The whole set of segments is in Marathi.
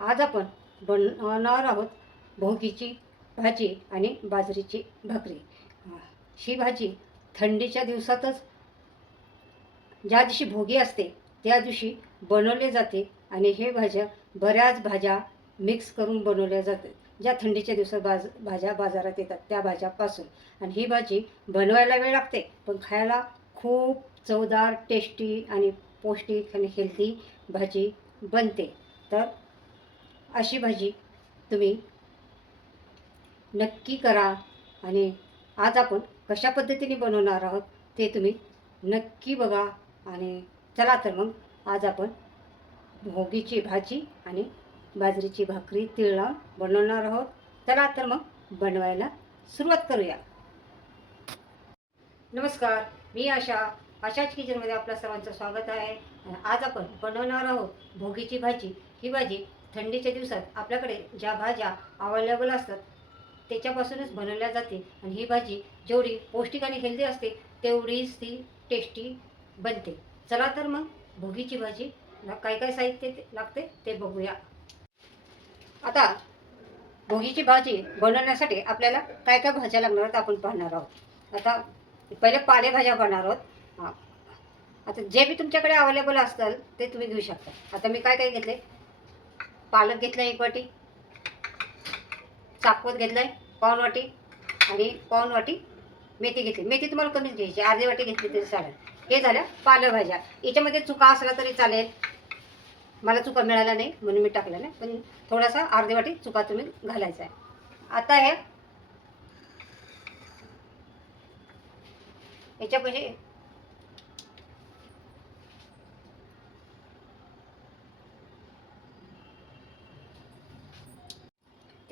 आज आपण बनवणार आहोत भोगीची भाजी आणि बाजरीची भाकरी. ही भाजी थंडीच्या दिवसातच ज्या दिवशी भोगी असते त्या दिवशी बनवले जाते आणि हे भाज्या बऱ्याच भाज्या मिक्स करून बनवल्या जातात. ज्या थंडीच्या दिवसात बाज भाज्या बाजारात येतात त्या भाज्यापासून. आणि ही भाजी बनवायला वेळ लागते पण खायला खूप चवदार टेस्टी आणि पौष्टिक आणि हेल्दी भाजी बनते. तर अशी भाजी तुम्ही नक्की करा आणि आज आपण कशा पद्धतीने बनवणार आहोत ते तुम्ही नक्की बघा आणि चला तर मग आज आपण भोगीची भाजी आणि बाजरीची भाकरी तीळ लावून बनवणार आहोत. चला तर मग बनवायला सुरुवात करूया. नमस्कार मी आशा. आशाच किचनमध्ये आपल्या सर्वांचं स्वागत आहे. आज आपण बनवणार आहोत भोगीची भाजी. ही भाजी थंडीच्या दिवसात आपल्याकडे ज्या भाज्या अवेलेबल असतात त्याच्यापासूनच बनवल्या जाते. आणि ही भाजी जेवढी पौष्टिक आणि हेल्दी असते तेवढीच ती टेस्टी बनते. चला तर मग भोगीची भाजी काय काय साहित्य ते- लागते ते बघूया. आता भोगीची भाजी बनवण्यासाठी आपल्याला काय काय भाज्या लागणार आहेत आपण पाहणार आहोत. आता पहिले पालेभाज्या पाहणार आहोत. हां. आता जे बी तुमच्याकडे अवेलेबल असतात ते तुम्ही घेऊ शकता. आता मी काय काय घेतले? पालक घेतला एक वाटी. चाकवत घेतलाय पाऊन वाटी आणि पाऊन वाटी मेथी घेतली. मेथी तुम्हाला कमीच घ्यायची. अर्धी वाटी घेतली तरी चालेल. हे झाल्या पालेभाज्या याच्यामध्ये चुका असला तरी चालेल. मला चुका मिळाला नाही म्हणून मी टाकलं नाही. पण थोडासा अर्धी वाटी चुका तुम्ही घालायचा आहे. आता हे याच्यापाशी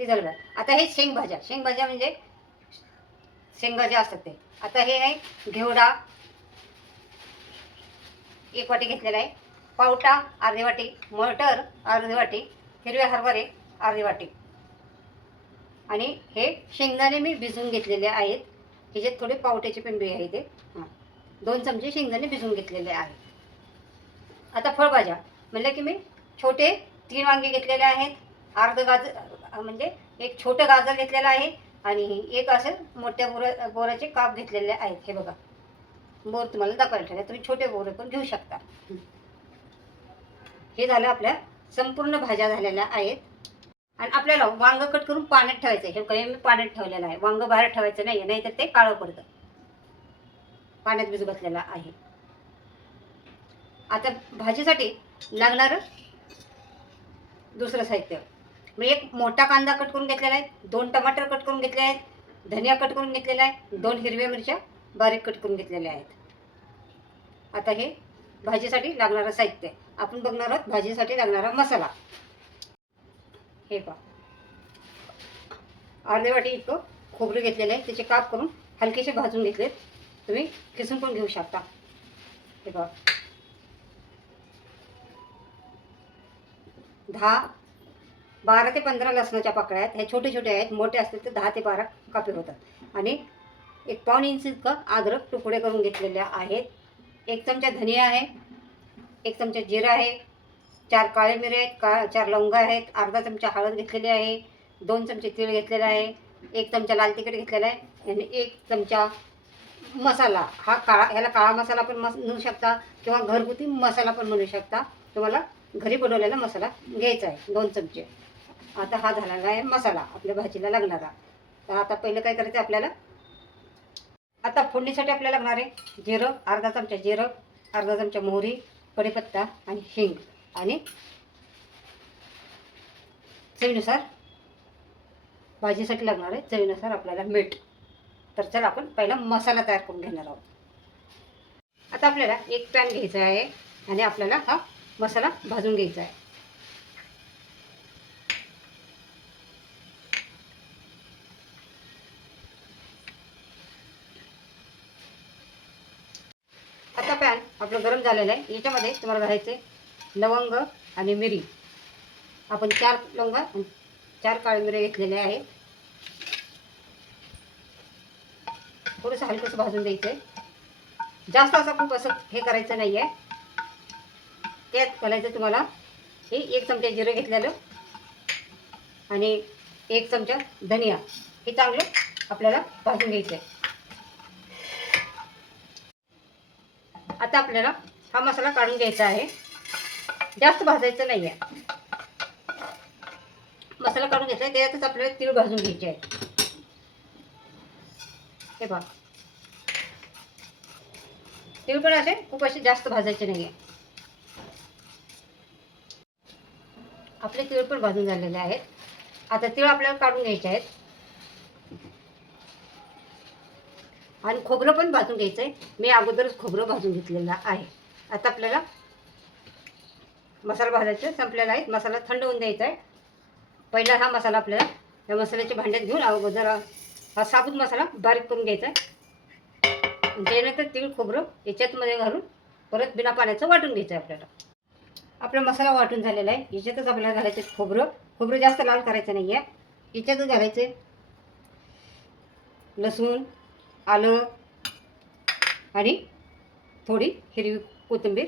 ते झालं आता हे शेंगभाज्या. शेंगभाज्या म्हणजे शेंगभाज्या असतात ते. आता हे आहे घेवडा. एक वाटी घेतलेला आहे. पावटा अर्धी वाटी. मटर अर्धी वाटी. हिरवे हरभरे अर्धी वाटी. आणि हे शेंगदाणे मी भिजवून घेतलेले आहेत. ह्याच्यात थोडे पावट्याचे पिंबे आहे ते. दोन चमचे शेंगदाणे भिजवून घेतलेले आहेत. आता फळभाज्या. म्हणलं की मी छोटे तीन वांगे घेतलेले आहेत. अर्ध गाजर म्हणजे एक छोटं गाजर घेतलेलं आहे आणि एक असं मोठ्या बोरा बोराचे काप घेतलेले आहेत. हे बघा. बोर तुम्हाला दाखवायला ठेवले. तुम्ही छोटे बोर पण घेऊ शकता. हे झालं आपल्या संपूर्ण भाज्या झालेल्या आहेत. आणि आपल्याला वांग कट करून पाण्यात ठेवायचं आहे. हे काही मी पाण्यात ठेवलेलं आहे. वांग बाहेर ठेवायचं नाही नाहीतर ते काळं पडतं. पाण्यात भिजू घातलेलं आहे. आता भाजीसाठी लागणारं दुसरं साहित्य. मी एक मोठा कांदा कट करून घेतलेला आहे दोन टमाटर कट करून घेतले आहेत धनिया कट करून घेतलेला आहे दोन हिरव्या मिरच्या बारीक कट करून घेतलेल्या आहेत. आता हे भाजीसाठी लागणारं साहित्य. आपण बघणार आहोत भाजीसाठी लागणारा मसाला. हे पहा. अर्धे वाटी इतकं खोबरं घेतलेलं आहे त्याचे काप करून हलकेसे भाजून घेतलेत. तुम्ही खिसून पण घेऊ शकता. हे पहा. दहा बारा ते पंधरा लसणाच्या पाकळ्या आहेत. ह्या छोटे छोटे आहेत. मोठे असतील तर दहा ते बारा कापे होतात. आणि एक पाऊण इंच इतकं अद्रक तुकडे करून घेतलेल्या आहेत. एक चमचा धनिया आहे. एक चमचा जिरा आहे. चार काळे मिरे आहेत. का चार लवंगा आहेत. अर्धा चमचा हळद घेतलेली आहे. दोन चमचे तीळ घेतलेला आहे. एक चमचा लाल तिखट घेतलेला आहे. आणि एक चमचा मसाला. हा काळा ह्याला काळा मसाला पण मस म्हणू शकता किंवा घरगुती मसाला पण म्हणू शकता. तुम्हाला घरी बनवलेला मसाला घ्यायचा आहे. दोन चमचे. आता हा झालेला आहे मसाला आपल्या भाजीला लागणारा. तर आता पहिलं काय करायचं आहे आपल्याला? आता फोडणीसाठी आपल्याला लागणार आहे जिरं अर्धा चमचा जिरं अर्धा चमचा मोहरी कढीपत्ता आणि हिंग आणि चवीनुसार भाजीसाठी लागणार आहे चवीनुसार आपल्याला मीठ. तर चला आपण पहिला मसाला तयार करून घेणार आहोत. आता आपल्याला एक पॅन घ्यायचा आहे आणि आपल्याला हा मसाला भाजून घ्यायचा आहे आता पॅन आपलं गरम झालेलं आहे. याच्यामध्ये तुम्हाला घालायचे लवंग आणि मिरी. आपण चार लवंग चार काळी मिरे घेतलेले आहे. थोडंसं हलकंसं भाजून द्यायचं आहे जास्त असं खूप असं हे करायचं नाही आहे त्यात घालायचं तुम्हाला हे एक चमचा जिरं घेतलेलं आणि एक चमचा धनिया. हे चांगलं आपल्याला भाजून घ्यायचं आहे आता आपल्याला हा मसाला काढून घ्यायचा आहे. जास्त भाजायचं नाही आहे मसाला काढून घ्यायचा आहे त्याच्यातच आपल्याला तीळ भाजून घ्यायचे आहे हे बघ. तीळ पण असे खूप असे जास्त भाजायचे नाही आहे आपले तीळ पण भाजून झालेले आहेत. आता तीळ आपल्याला काढून घ्यायचे आहेत. आणि खोबरं पण भाजून घ्यायचं आहे मी अगोदरच खोबरं भाजून घेतलेलं आहे. आता आपल्याला मसाला भाजायचा संपलेला आहे. मसाला थंड होऊन द्यायचा आहे. पहिला हा मसाला आपल्याला या मसाल्याच्या भांड्यात घेऊन अगोदर हा साबूत मसाला बारीक करून घ्यायचा आहे. त्यानंतर तीळ खोबरं याच्यातमध्ये घालून परत बिना पाण्याचं वाटून घ्यायचं आहे आपल्याला. आपला मसाला वाटून झालेला आहे. याच्यातच आपल्याला घालायचं आहे खोबरं. खोबरं जास्त लाल करायचं नाही आहे याच्यातच घालायचं आहे. लसूण आलं. आणि थोडी हिरवी कोथिंबीर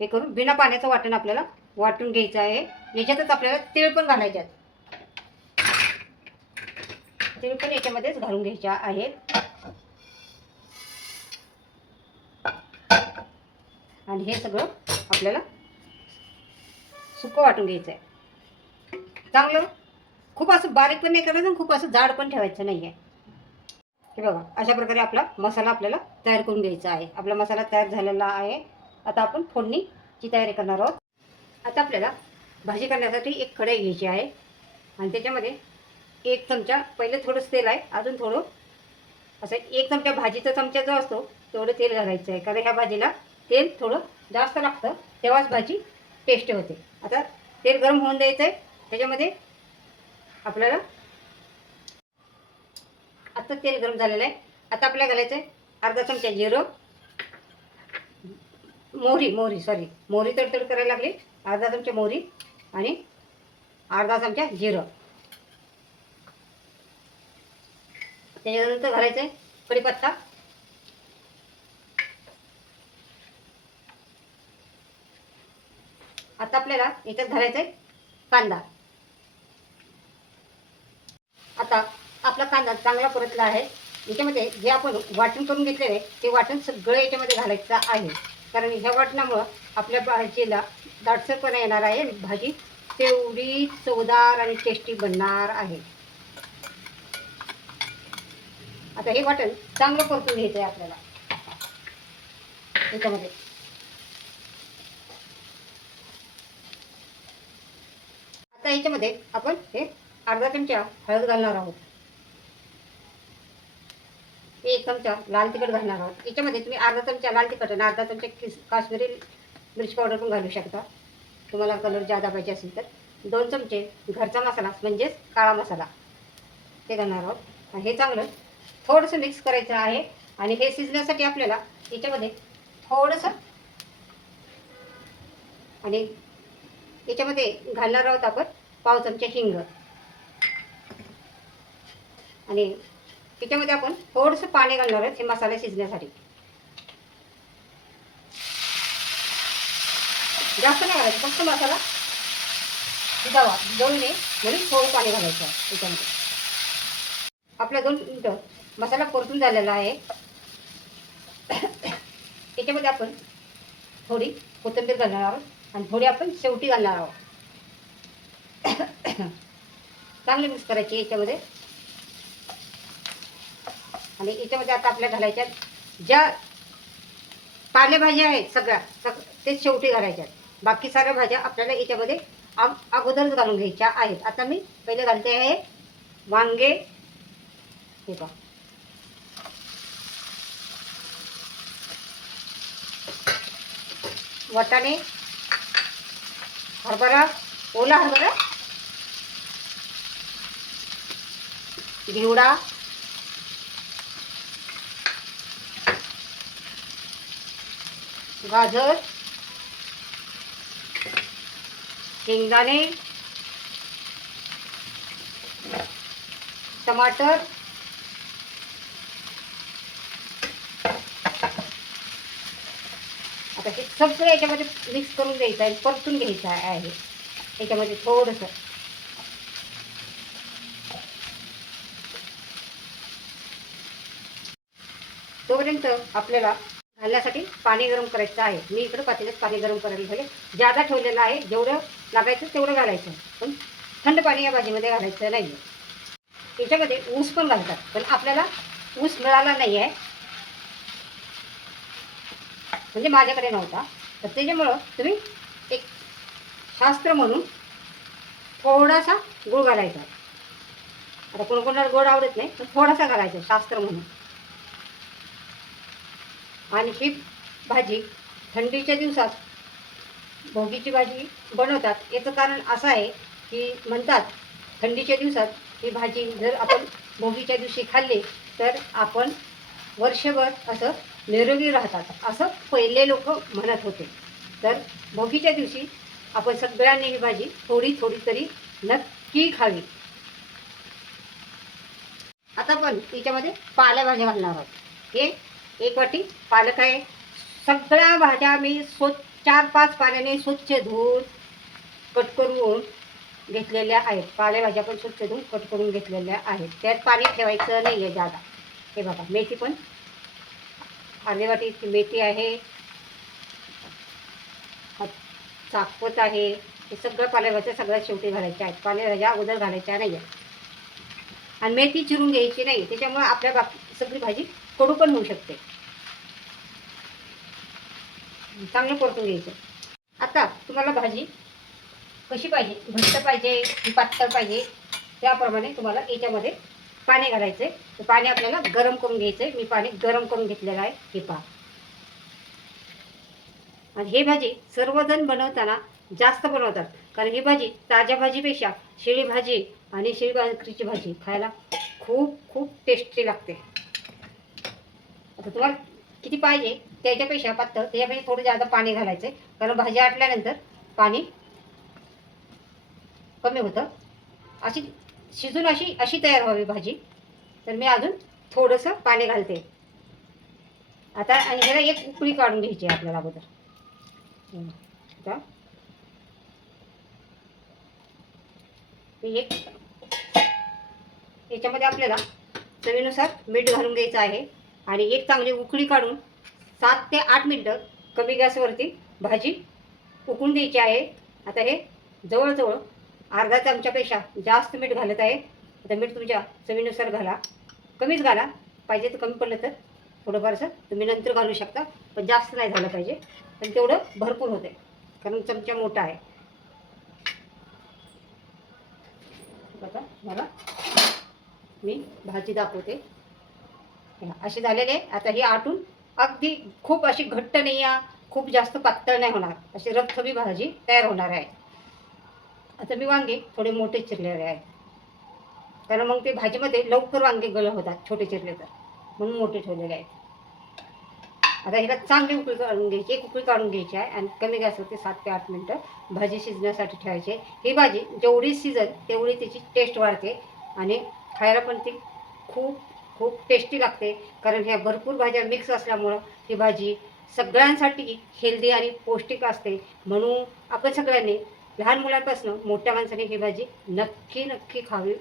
हे करून बिना पाण्याचं वाटण आपल्याला वाटून घ्यायचं आहे. याच्यातच आपल्याला तीळ पण घालायचे आहेत. तीळ पण याच्यामध्येच घालून घ्यायच्या आहेत. आणि हे सगळं आपल्याला सुकं वाटून घ्यायचं आहे चांगलं. खूप असं बारीक पण नाही करायचं आणि खूप असं जाड पण ठेवायचं नाही आहे हे बघा अशा प्रकारे आपला मसाला आपल्याला तयार करून घ्यायचा आहे. आपला मसाला तयार झालेला आहे. आता आपण फोडणीची तयारी करणार आहोत. आता आपल्याला भाजी करण्यासाठी एक कढई घ्यायची आहे. आणि त्याच्यामध्ये एक चमचा पहिले थोडंसं तेल आहे. अजून थोडं असं एक चमचा भाजीचा चमचा जो असतो तेवढं तेल घालायचं आहे. कारण ह्या भाजीला तेल थोडं जास्त लागतं तेव्हाच भाजी टेस्ट होते. आता तेल गरम होऊन द्यायचं आहे त्याच्यामध्ये आपल्याला आता तेल गरम झालेलं आहे. आता आपल्याला घालायचं आहे अर्धा चमचा जिरं. मोहरी मोहरी सॉरी मोहरी तडतड करायला लागली. अर्धा चमचा मोहरी आणि अर्धा चमचा जिरं. त्याच्यानंतर घालायचं आहे कढीपत्ता. आता आपल्याला याच्यात घालायचं आहे कांदा. आता आपला कांदा चांगला परतला आहे. याच्यामध्ये जे आपण वाटण करून घेतलेलं आहे ते वाटण सगळं याच्यामध्ये घालायचं आहे. कारण ह्या वाटणामुळं आपल्या भाजीला दाटसरपणा येणार आहे आणि भाजी तेवढी चवदार आणि टेस्टी बनणार आहे. आता हे वाटण चांगलं परतून घ्यायचं आहे आपल्याला. याच्यामध्ये. आता याच्यामध्ये आपण हे अर्धा चमचा हळद घालणार आहोत एक चमचा लाल तिखट घालणार आहोत. याच्यामध्ये तुम्ही अर्धा चमचा लाल तिखट आणि अर्धा चमचा किस काश्मीरी मिरची पावडर पण घालू शकता. तुम्हाला कलर जादा पाहिजे असेल तर. दोन चमचे घरचा मसाला म्हणजेच काळा मसाला. ते घालणार आहोत. हे चांगलं थोडंसं मिक्स करायचं आहे. आणि हे शिजण्यासाठी आपल्याला याच्यामध्ये थोडंसं आणि याच्यामध्ये घालणार आहोत आपण पाव चमचे हिंग. आणि त्याच्यामध्ये आपण थोडंसं पाणी घालणार आहोत हे मसाले शिजण्यासाठी. जास्त नाही घालायचं फक्त मसाला शिजावा. जळू नये म्हणून थोडं पाणी घालायचं त्याच्यामध्ये. आपला आपल्या दोन मिनटं मसाला परतून झालेला आहे. त्याच्यामध्ये आपण थोडी कोथिंबीर घालणार आहोत आणि थोडी आपण शेवटी घालणार आहोत. चांगली मिक्स करायची याच्यामध्ये. आणि याच्यामध्ये आता आपल्या घालायच्या ज्या पालेभाज्या आहेत सगळ्या सग ते शेवटी घालायच्या आहेत बाकी साऱ्या भाज्या आपल्याला याच्यामध्ये अग अगोदरच घालून घ्यायच्या आहेत. आता मी पहिले घालते आहे वांगे. हे पहा. वटाणे. हरभरा. ओला हरभरा. घेवडा. गाजर शेंगदाणे टमाटर आता हे सगळं याच्यामध्ये मिक्स करून द्यायचं आहे परतून घ्यायचं आहे. याच्यामध्ये थोडंसं. तोपर्यंत आपल्याला घालण्यासाठी पाणी गरम करायचं आहे. मी इकडं पातेल्यात पाणी गरम करायला पाहिजे जादा ठेवलेलं आहे जेवढं लागायचं तेवढं घालायचं. पण थंड पाणी या भाजीमध्ये घालायचं नाही आहे याच्यामध्ये ऊस पण घालतात पण आपल्याला ऊस मिळाला नाही आहे म्हणजे माझ्याकडे नव्हता. तर त्याच्यामुळं तुम्ही एक शास्त्र म्हणून थोडासा गुळ घालायचा. आता कोणकोणाला गोड आवडत नाही पण थोडासा घालायचा शास्त्र म्हणून. आणि ही भाजी थंडीच्या दिवसात भोगीची भाजी बनवतात. याचं कारण असं आहे की म्हणतात थंडीच्या दिवसात ही भाजी जर आपण भोगीच्या दिवशी खाल्ली तर आपण वर्षभर असं निरोगी राहतात असं पहिले लोक म्हणत होते. तर भोगीच्या दिवशी आपण सगळ्यांनी ही भाजी थोडी थोडी तरी नक्की खावी. आता आपण याच्यामध्ये पालेभाज्या घालणार आहोत. हे एक वाटी पालक आहे. सगळ्या भाज्या मी स्वच्छ चार पाच पाण्याने स्वच्छ धुवून कट करून घेतलेल्या आहेत. पालेभाज्या पण स्वच्छ धुवून कट करून घेतलेल्या आहेत. त्यात पाणी ठेवायचं नाही आहे जादा हे बघा मेथी पण. अर्धी मेथी आहे. चाकपत आहे. हे सगळं पालेभाज्या सगळ्यात शेवटी घालायच्या आहेत. पालेभाज्या अगोदर घालायच्या नाही आहेत आणि मेथी चिरून घ्यायची नाही त्याच्यामुळे आपल्या बाकी सगळी भाजी कडू पण होऊ शकते. चांगलं परतून घ्यायचं. आता तुम्हाला भाजी कशी पाहिजे? घट्ट पाहिजे पातळ पाहिजे? त्याप्रमाणे तुम्हाला याच्यामध्ये पाणी घालायचं आहे पाणी आपल्याला गरम करून घ्यायचं आहे मी पाणी गरम करून घेतलेलं आहे. हे पहा. आणि हे भाजी सर्वजण बनवताना जास्त बनवतात. कारण ही भाजी ताज्या भाजीपेक्षा शिळी भाजी आणि शिळी भाकरीची भाजी खायला खूप खूप टेस्टी लागते. आता तुम्हाला किती पाहिजे? त्याच्यापेक्षा पातळ त्याच्यापेक्षा थोडं जास्त पाणी घालायचं आहे. कारण भाजी आटल्यानंतर पाणी कमी होतं. अशी शिजून अशी अशी तयार व्हावी भाजी. तर मी अजून थोडंसं पाणी घालते. आता आणि ह्याला एक उकळी काढून घ्यायची आहे आपल्याला अगोदर. आता एक याच्यामध्ये आपल्याला चवीनुसार मीठ घालून घ्यायचं आहे. आणि एक चांगली उकळी काढून सात ते आठ मिनटं कमी गॅसवरती भाजी उकळून द्यायची आहे. आता हे जवळजवळ अर्धा चमच्यापेक्षा जास्त मीठ घालत आहे. आता मीठ तुमच्या चवीनुसार घाला. कमीच घाला. पाहिजे तर कमी पडलं तर थोडंफारसं तुम्ही नंतर घालू शकता. पण जास्त नाही झालं पाहिजे. पण तेवढं भरपूर होते कारण चमचा मोठा आहे. बघा मला मी भाजी दाखवते. असे झालेले आहे. आता हे आटून अगदी खूप अशी घट्ट नाही आहे. खूप जास्त पातळ नाही होणार. अशी रबथबी भाजी तयार होणार आहे. आता मी वांगे थोडे मोठे चिरलेले आहेत. कारण मग ते भाजीमध्ये लवकर वांगे गळ होतात छोटे चिरले तर. म्हणून मोठे ठेवलेले आहेत. आता ह्याला चांगली उकळी काढून घ्यायची एक उकळी काढून घ्यायची आहे आणि कमी गॅसवरती सात ते आठ मिनटं भाजी शिजण्यासाठी ठेवायची. आहे. ही भाजी जेवढी शिजल तेवढी त्याची टेस्ट वाढते आणि खायला पण ती खूप खूप टेस्टी लागते. कारण ह्या भरपूर भाज्या मिक्स असल्यामुळं ही भाजी सगळ्यांसाठी हेल्दी आणि पौष्टिक असते. म्हणून आपण सगळ्यांनी लहान मुलांपासून मोठ्या माणसाने ही भाजी नक्की नक्की खावी.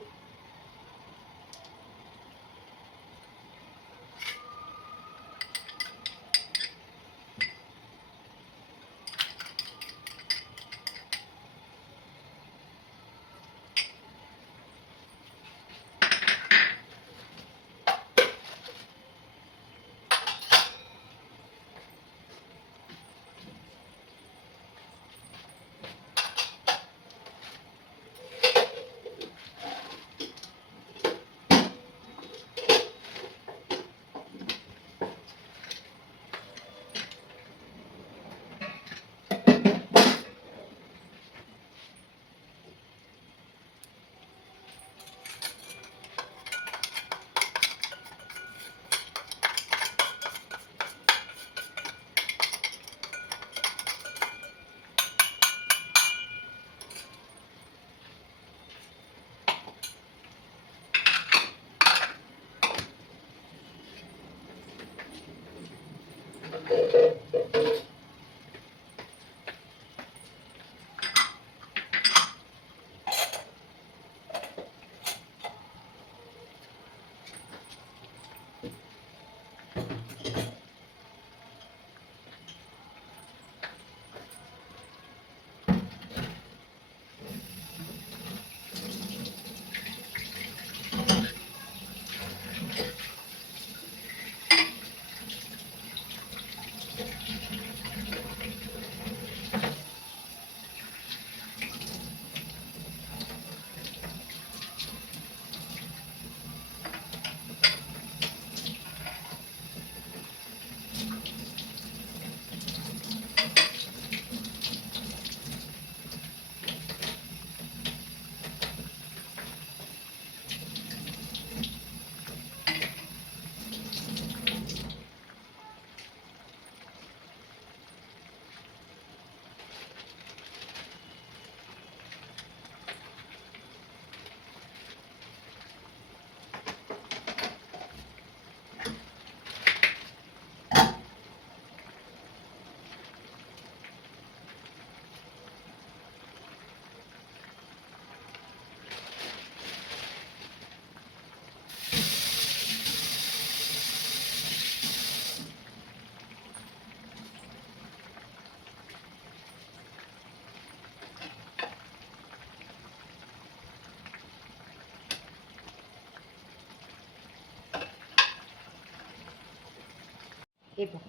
हे पहा.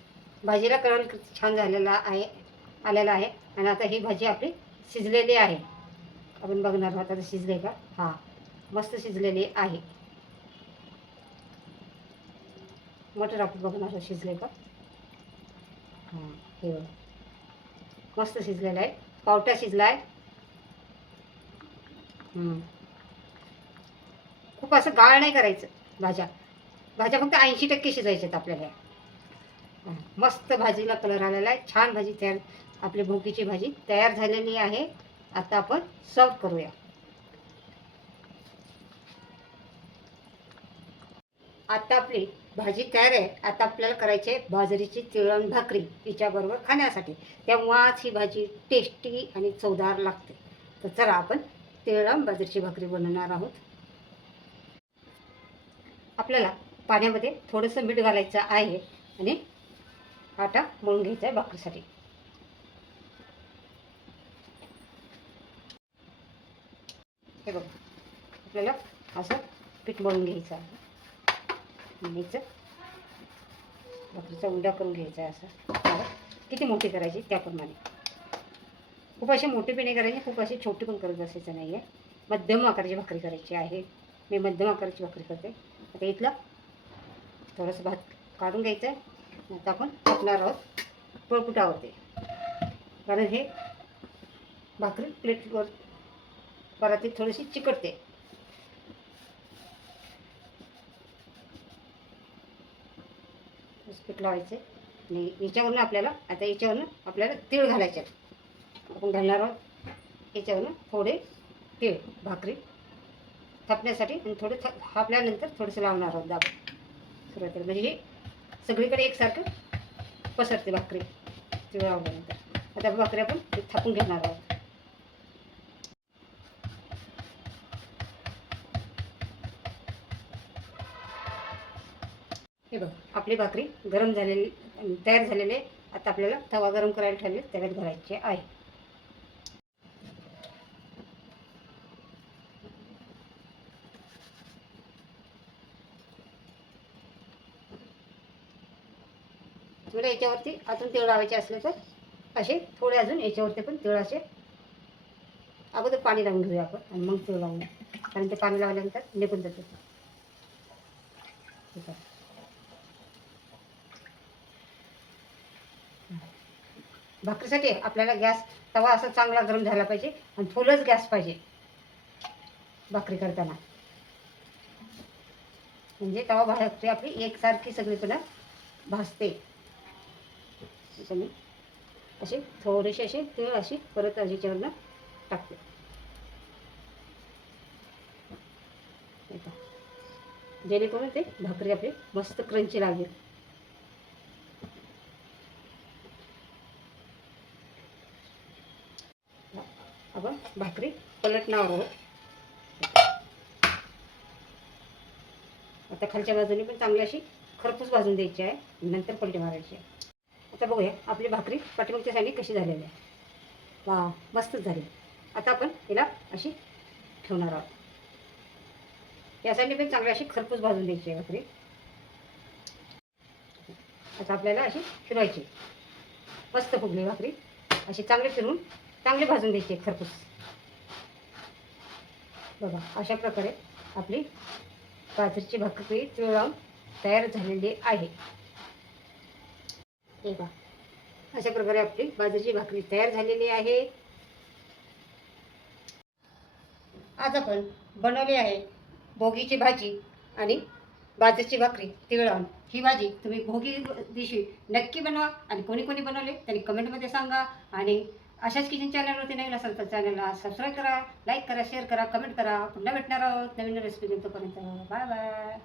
भाजीला कलर छान झालेला आहे आलेला आहे. आणि आता ही भाजी आपली शिजलेली आहे. आपण बघणार आहोत आता शिजले का हां मस्त शिजलेली आहे. मटर आपण बघणार आहोत शिजले का हां हे बघा. मस्त शिजलेलं आहे. पावटा शिजला आहे. खूप असं गाळ नाही करायचं भाज्या. भाज्या फक्त ऐंशी टक्के शिजायच्यात आपल्याला. मस्त भाजीला कलर आलेला आहे. छान भाजी तयार आपली भोकीची भाजी तयार झालेली आहे. आता आपण सर्व करूया. आता आपली भाजी तयार आहे. आता आपल्याला करायची आहे बाजरीची तिळण भाकरी तिच्याबरोबर खाण्यासाठी. तेव्हाच ही भाजी टेस्टी आणि चवदार लागते. तर चला आपण तिळण बाजरीची भाकरी बनवणार आहोत. आपल्याला पाण्यामध्ये थोडंसं मीठ घालायचं आहे आणि आटा मळून घ्यायचा आहे भाकरीसाठी. हे बघा आपल्याला असं पीठ मळून घ्यायचं आहे. घ्यायचं भाकरीचा उंडा करून घ्यायचा आहे असं. किती मोठी करायची त्याप्रमाणे खूप असे मोठे पण नाही खूप असे छोटे पण करत बसायचं नाही आहे मध्यम आकाराची भाकरी करायची आहे. मी मध्यम आकाराची भाकरी करते. आता इथला थोडंसं भात काढून घ्यायचं आहे आता आपण टाकणार आहोत. पळपुटावरती. कारण हे भाकरी प्लेटवर परातीत थोडीशी चिकटते. पीठ लावायचे. आणि याच्यावरनं आपल्याला आता याच्यावरनं आपल्याला तीळ घालायचे. आपण घालणार आहोत. याच्यावरनं थोडे तीळ भाकरी थापण्यासाठी आणि थोडे थ थापल्यानंतर थोडंसं लावणार आहोत दाब सुरुवातीला. म्हणजे हे सगळीकडे एकसारखं पसरते भाकरी. तीळ लावल्यानंतर आता भाकरी आपण थापून घेणार आहोत. हे बघ आपली भाकरी गरम झालेली तयार झालेली आता आपल्याला तवा गरम करायला ठेवले त्याच्यात घालायचे आहे. तुला याच्यावरती अजून तिळ लावायचे असले तर असे थोडे अजून याच्यावरती पण तिळ असे अगोदर पाणी लावून घेऊया आपण आणि मग तिळ लावूया कारण ते पाणी लावल्यानंतर निघून जाते. ठीक आहे. भाकरीसाठी आपल्याला गॅस तवा असा चांगला गरम झाला पाहिजे आणि फुलच गॅस पाहिजे भाकरी करताना. म्हणजे तवा भाकरी आपली एकसारखी सगळीकडं भासते असं असे थोडेसे असे ते अशी परत याच्यावरनं टाकते. जेणेकरून ते भाकरी आपली मस्त क्रंची लागेल. आपण भाकरी पलटणार आहोत. आता खालच्या बाजूने पण चांगली अशी खरपूस भाजून द्यायची आहे. नंतर पलटी मारायची आहे. तर बघूया आपली भाकरी पाठीमागच्या साईडने कशी झालेली आहे. वा मस्तच झाली. आता आपण हिला अशी ठेवणार आहोत. या साईडने पण चांगली अशी खरपूस भाजून द्यायची आहे भाकरी. आता आपल्याला अशी फिरवायची मस्त फुगली भाकरी. अशी चांगली फिरून चांगली भाजून द्यायची आहे खरपूस. बघा अशा प्रकारे आपली बाजरीची भाकरी तिळ लावून तयार झालेली आहे. हे बा अशा प्रकारे आपली बाजरीची भाकरी तयार झालेली आहे. आज आपण बनवली आहे भोगीची भाजी आणि बाजरीची भाकरी तिळ ही भाजी तुम्ही भोगी दिवशी नक्की बनवा आणि कोणी कोणी बनवले त्यांनी कमेंटमध्ये सांगा. आणि अशाच किचन चॅनलवरती नवीन असाल तर चॅनलला सबस्क्राईब करा लाईक करा शेअर करा कमेंट करा. पुन्हा भेटणार आहोत नवीन रेसिपी तोपर्यंत. Bye bye